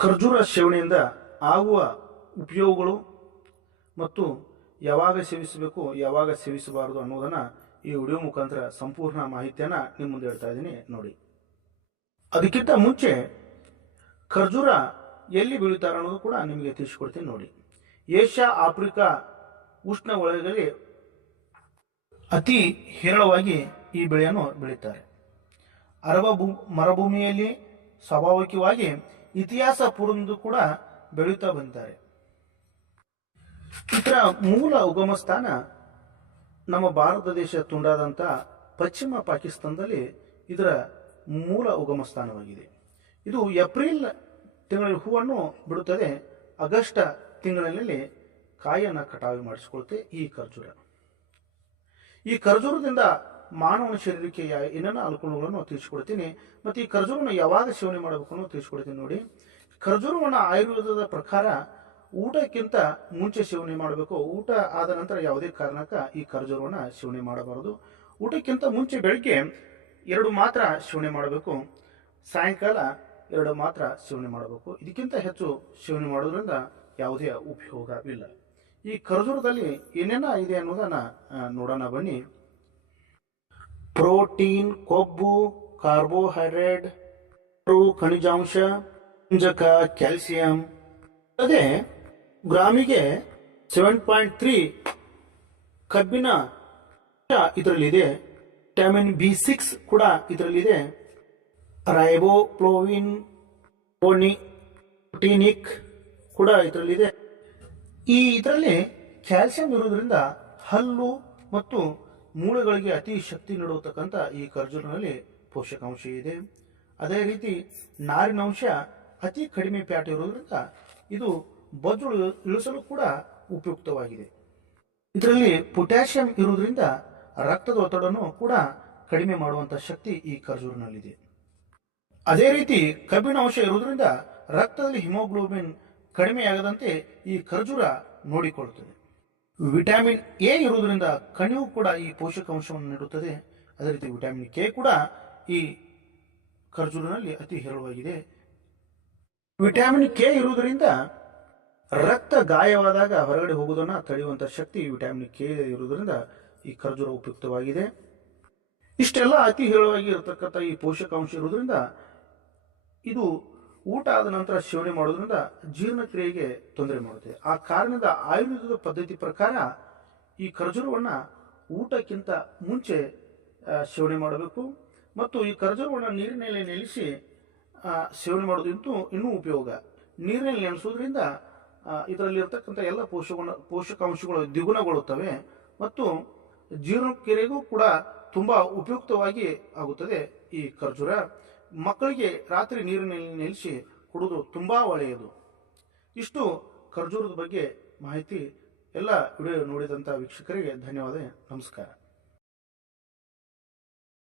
ಖರ್ಜೂರ ಸೇವನೆಯಿಂದ ಆಗುವ ಉಪಯೋಗಗಳು ಮತ್ತು ಯಾವಾಗ ಸೇವಿಸಬೇಕು, ಯಾವಾಗ ಸೇವಿಸಬಾರದು ಅನ್ನೋದನ್ನು ಈ ವಿಡಿಯೋ ಮುಖಾಂತರ ಸಂಪೂರ್ಣ ಮಾಹಿತಿಯನ್ನು ನಿಮ್ಮ ಮುಂದೆ ಹೇಳ್ತಾ ಇದ್ದೀನಿ, ನೋಡಿ. ಅದಕ್ಕಿಂತ ಮುಂಚೆ ಖರ್ಜೂರ ಎಲ್ಲಿ ಬೆಳೀತಾರೆ ಅನ್ನೋದು ಕೂಡ ನಿಮಗೆ ತಿಳಿಸ್ಕೊಡ್ತೀನಿ, ನೋಡಿ. ಏಷ್ಯಾ, ಆಫ್ರಿಕಾ, ಉಷ್ಣ ವಲಯದಲ್ಲಿ ಅತಿ ಹೇರಳವಾಗಿ ಈ ಬೆಳೆಯನ್ನು ಬೆಳೀತಾರೆ. ಅರಬ ಭೂ, ಮರುಭೂಮಿಯಲ್ಲಿ ಸ್ವಾಭಾವಿಕವಾಗಿ ಇತಿಹಾಸ ಪುರಂದು ಕೂಡ ಬೆಳೆಯುತ್ತಾ ಬಂದಿದ್ದಾರೆ ಇದರ ಮೂಲ ಉಗಮ ಸ್ಥಾನ ನಮ್ಮ ಭಾರತ ದೇಶ ತುಂಡಾದಂಥ ಪಶ್ಚಿಮ ಪಾಕಿಸ್ತಾನದಲ್ಲಿ ಇದರ ಮೂಲ ಉಗಮ ಸ್ಥಾನವಾಗಿದೆ ಇದು ಏಪ್ರಿಲ್ ತಿಂಗಳಲ್ಲಿ ಹೂವನ್ನು ಬಿಡುತ್ತದೆ, ಆಗಸ್ಟ್ ತಿಂಗಳಲ್ಲಿ ಕಾಯನ್ನು ಕಟಾವು ಮಾಡಿಸಿಕೊಳ್ಳುತ್ತೆ ಈ ಖರ್ಜೂರ. ಈ ಖರ್ಜೂರದಿಂದ ಮಾನವನ ಶರೀರಕ್ಕೆ ಏನೇನೋ ಅನುಕೂಲಗಳನ್ನು ತಿಳಿಸ್ಕೊಡ್ತೀನಿ. ಮತ್ತು ಈ ಖರ್ಜೂರವನ್ನು ಯಾವಾಗ ಸೇವನೆ ಮಾಡಬೇಕು ಅನ್ನೋ ತಿಳಿಸ್ಕೊಡ್ತೀನಿ ನೋಡಿ. ಖರ್ಜೂರವನ್ನು ಆಯುರ್ವೇದದ ಪ್ರಕಾರ ಊಟಕ್ಕಿಂತ ಮುಂಚೆ ಸೇವನೆ ಮಾಡಬೇಕು. ಊಟ ಆದ ನಂತರ ಯಾವುದೇ ಕಾರಣಕ್ಕ ಈ ಖರ್ಜೂರವನ್ನು ಸೇವನೆ ಮಾಡಬಾರದು. ಊಟಕ್ಕಿಂತ ಮುಂಚೆ ಬೆಳಗ್ಗೆ ಎರಡು ಮಾತ್ರ ಸೇವನೆ ಮಾಡಬೇಕು. ಸಾಯಂಕಾಲ ಎರಡು ಮಾತ್ರ ಸೇವನೆ ಮಾಡಬೇಕು. ಇದಕ್ಕಿಂತ ಹೆಚ್ಚು ಸೇವನೆ ಮಾಡೋದ್ರಿಂದ ಯಾವುದೇ ಉಪಯೋಗವಿಲ್ಲ. ಈ ಖರ್ಜೂರದಲ್ಲಿ ಏನೇನ ಇದೆ ಅನ್ನೋದನ್ನು ನೋಡೋಣ ಬನ್ನಿ. ಪ್ರೋಟೀನ್, ಕೊಬ್ಬು, ಕಾರ್ಬೋಹೈಡ್ರೇಟ್ ಖನಿಜಾಂಶ ರಂಜಕ ಕ್ಯಾಲ್ಸಿಯಂ. ಅಲ್ಲದೆ ಗ್ರಾಮಿಗೆ ಸೆವೆನ್ ಪಾಯಿಂಟ್ ತ್ರೀ ಕಬ್ಬಿನ ಇದರಲ್ಲಿದೆ. ವಿಟಮಿನ್ ಬಿ ಸಿಕ್ಸ್ ಕೂಡ ಇದರಲ್ಲಿದೆ. ರೈಬೋಪ್ಲೋವಿನ್ ಪ್ರೋಟೀನಿಕ್ ಕೂಡ ಇದರಲ್ಲಿದೆ. ಈ ಇದರಲ್ಲಿ ಕ್ಯಾಲ್ಸಿಯಂ ಇರೋದ್ರಿಂದ ಹಲ್ಲು ಮತ್ತು ಮೂಳೆಗಳಿಗೆ ಅತಿ ಶಕ್ತಿ ನೀಡುವತಕ್ಕಂಥ ಈ ಖರ್ಜೂರಿನಲ್ಲಿ ಪೋಷಕಾಂಶ ಇದೆ. ಅದೇ ರೀತಿ ನಾರಿನಾಂಶ ಅತಿ ಕಡಿಮೆ ಪ್ಯಾಟ್ ಇರೋದ್ರಿಂದ ಇದು ಬೊಜ್ಜು ಇಳಿಸಲು ಕೂಡ ಉಪಯುಕ್ತವಾಗಿದೆ. ಇದರಲ್ಲಿ ಪೊಟ್ಯಾಷಿಯಂ ಇರುವುದರಿಂದ ರಕ್ತದ ಒತ್ತಡವನ್ನು ಕೂಡ ಕಡಿಮೆ ಮಾಡುವಂಥ ಶಕ್ತಿ ಈ ಖರ್ಜೂರಿನಲ್ಲಿದೆ. ಅದೇ ರೀತಿ ಕಬ್ಬಿಣ ಅಂಶ ಇರುವುದರಿಂದ ರಕ್ತದಲ್ಲಿ ಹಿಮೋಗ್ಲೋಬಿನ್ ಕಡಿಮೆಯಾಗದಂತೆ ಈ ಖರ್ಜೂರ ನೋಡಿಕೊಳ್ಳುತ್ತದೆ. ವಿಟಮಿನ್ ಎ ಇರುವುದರಿಂದ ಕಣಿವು ಕೂಡ ಈ ಪೋಷಕಾಂಶವನ್ನು ನೀಡುತ್ತದೆ. ಅದೇ ರೀತಿ ವಿಟಮಿನ್ ಕೆ ಕೂಡ ಈ ಖರ್ಜೂರಿನಲ್ಲಿ ಅತಿ ಹೇರಳವಾಗಿದೆ. ವಿಟಮಿನ್ ಕೆ ಇರುವುದರಿಂದ ರಕ್ತ ಗಾಯವಾದಾಗ ಹೊರಗಡೆ ಹೋಗುವುದನ್ನು ತಡೆಯುವಂತ ಶಕ್ತಿ ವಿಟಮಿನ್ ಕೆ ಇರುವುದರಿಂದ ಈ ಖರ್ಜೂರ ಉಪಯುಕ್ತವಾಗಿದೆ. ಇಷ್ಟೆಲ್ಲ ಅತಿ ಹೇರಳವಾಗಿ ಇರತಕ್ಕಂಥ ಈ ಪೋಷಕಾಂಶ ಇರುವುದರಿಂದ ಇದು ಊಟ ಆದ ನಂತರ ಸೇವನೆ ಮಾಡೋದ್ರಿಂದ ಜೀರ್ಣಕ್ರಿಯೆಗೆ ತೊಂದರೆ ಮಾಡುತ್ತೆ. ಆ ಕಾರಣದ ಆಯುರ್ವೇದದ ಪದ್ಧತಿ ಪ್ರಕಾರ ಈ ಖರ್ಜೂರವನ್ನು ಊಟಕ್ಕಿಂತ ಮುಂಚೆ ಸೇವನೆ ಮಾಡಬೇಕು. ಮತ್ತು ಈ ಖರ್ಜೂರವನ್ನು ನೀರಿನಲ್ಲಿ ನೆಲೆಸಿ ಸೇವನೆ ಮಾಡೋದಿಂತೂ ಇನ್ನೂ ಉಪಯೋಗ. ನೀರಿನಲ್ಲಿ ನೆನೆಸೋದ್ರಿಂದ ಇದರಲ್ಲಿರ್ತಕ್ಕಂಥ ಎಲ್ಲ ಪೋಷಕ ಪೋಷಕಾಂಶಗಳು ದ್ವಿಗುಣಗೊಳ್ಳುತ್ತವೆ ಮತ್ತು ಜೀರ್ಣಕ್ರಿಯೆಗೂ ಕೂಡ ತುಂಬ ಉಪಯುಕ್ತವಾಗಿ ಆಗುತ್ತದೆ ಈ ಖರ್ಜೂರ. ಮಕ್ಕಳಿಗೆ ರಾತ್ರಿ ನೀರಿನಲ್ಲಿ ನಿಲ್ಲಿಸಿ ಕುಡಿದು ತುಂಬಾ ಒಳ್ಳೆಯದು. ಇಷ್ಟು ಖರ್ಜೂರದ ಬಗ್ಗೆ ಮಾಹಿತಿ ಎಲ್ಲ ವಿಡಿಯೋ ನೋಡಿದಂಥ ವೀಕ್ಷಕರಿಗೆ ಧನ್ಯವಾದ, ನಮಸ್ಕಾರ.